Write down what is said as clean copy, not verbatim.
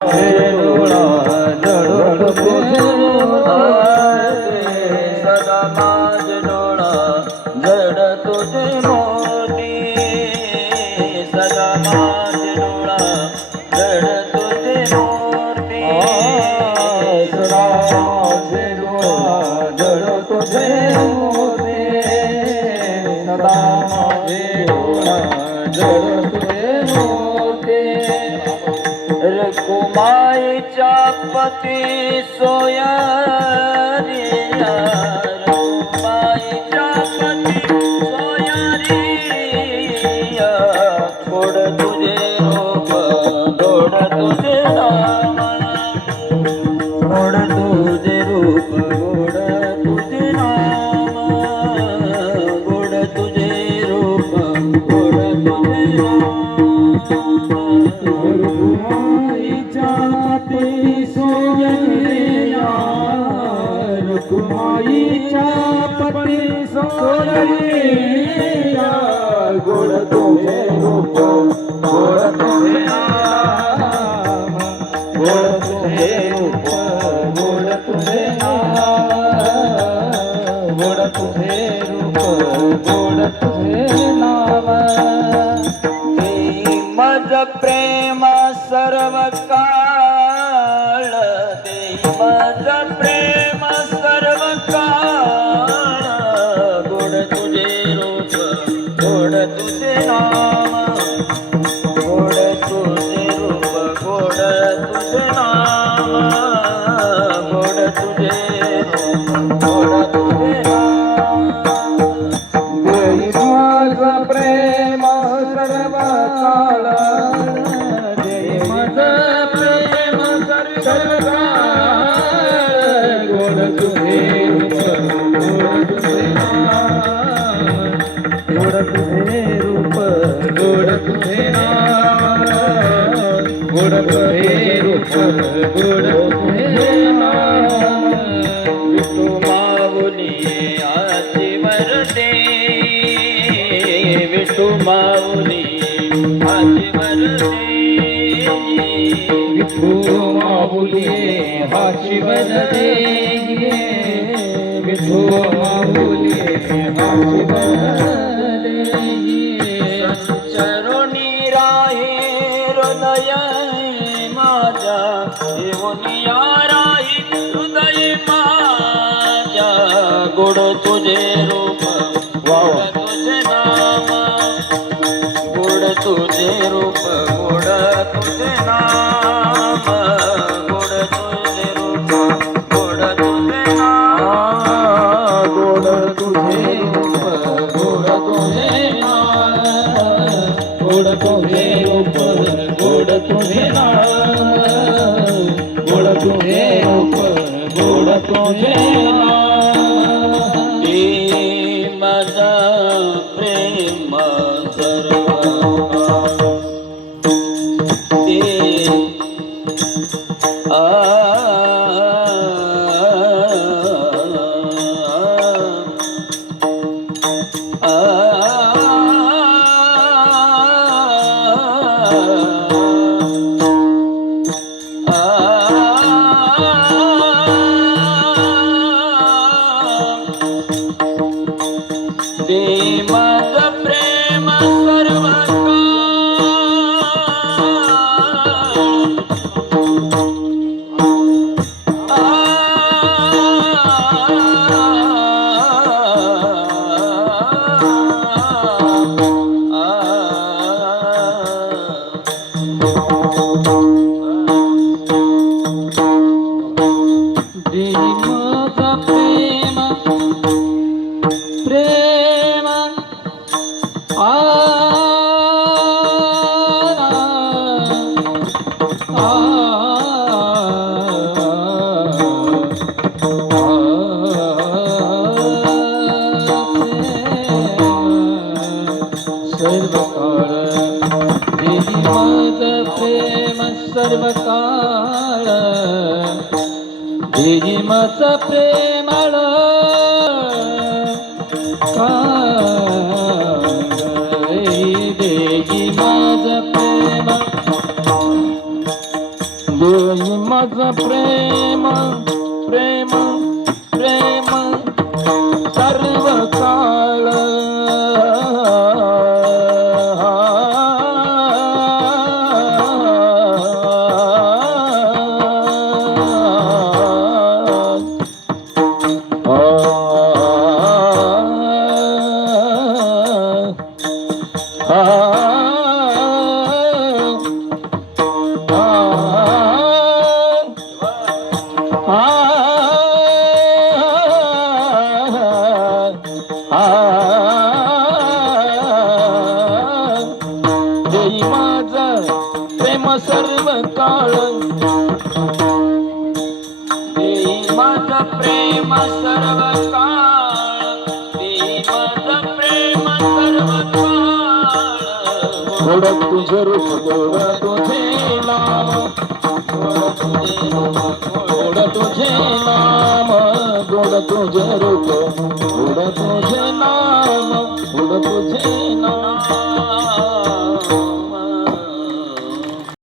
डोळा जळतो सदा माझ डोळा जळतो जे मोती सदा माझ डोळा जळतो जे मोती सदा माझ डोळा जळतो जे मोती सदा माझ डोळा जळतो जे मोती रकुमाईच्या पती सोयारिया रकुमाईच्या पती सोयारिया गोड तुझे रूप गोड तुझे नाम गोड तुझे रूप गोड तुझे नाम गोड तुझे रूप गोड तुझे नाम रुक्माईच्या पती सोयरिया गोड तुझे रूप गोड तुझे नाम गोड तुझे रूप गोड तुझे नाम गोड तुझे रूप गोड तुझे नाम मज प्रेम सर्व काळ मज प्रेम सर्व काळ गोड तुझे रूप गोड तुझे नाम गोड तुझे रूप गोड तुझे नाम गोड तुझे रूप गोड तुझे नाम देई माझा प्रेम सर्व काळ देई माझा प्रेम सर्व काळ गोड तुझे रूप गोड तुझे नाम गोड तुझे रूप गोड तुझे नाम गोड तुझे रूप गोड तुझे नाम विठू माऊली आची वरदे विठू माऊली आची वरदे विठू माऊली हाची वरदे विठू माऊली हाची वरदे चरुणी राहे हृदय माझा येऊनिया राही हृदय माझा गोड तुझे रूप गोड तुझे नाम गोड तुझे रूप गोड तुझे नाम गोड तुझे रूप गोड तुझे नाम गोड तुझे रूप गोड तुझे नाम गोड तुझे रूप गोड तुझे नाम गोड तुझे रूप गोड तुझे नाम माझा प्रेम सर्व माझ प्रेम सर्व प्रेम सर्व काळ देही माझ प्रेम सर्व काळ देही माझ प्रेमळ देही माझ प्रेम देई माझं प्रेम प्रेम प्रेम सर्व काळ देई माझं प्रेम सर्व काळ देई माझं प्रेम सर्व काळ देई माझं प्रेम सर्व काळ गोड तुझे रूप गोड तुझे नाम गोड तुझे नाम गोड तुझे रूप गोड तुझे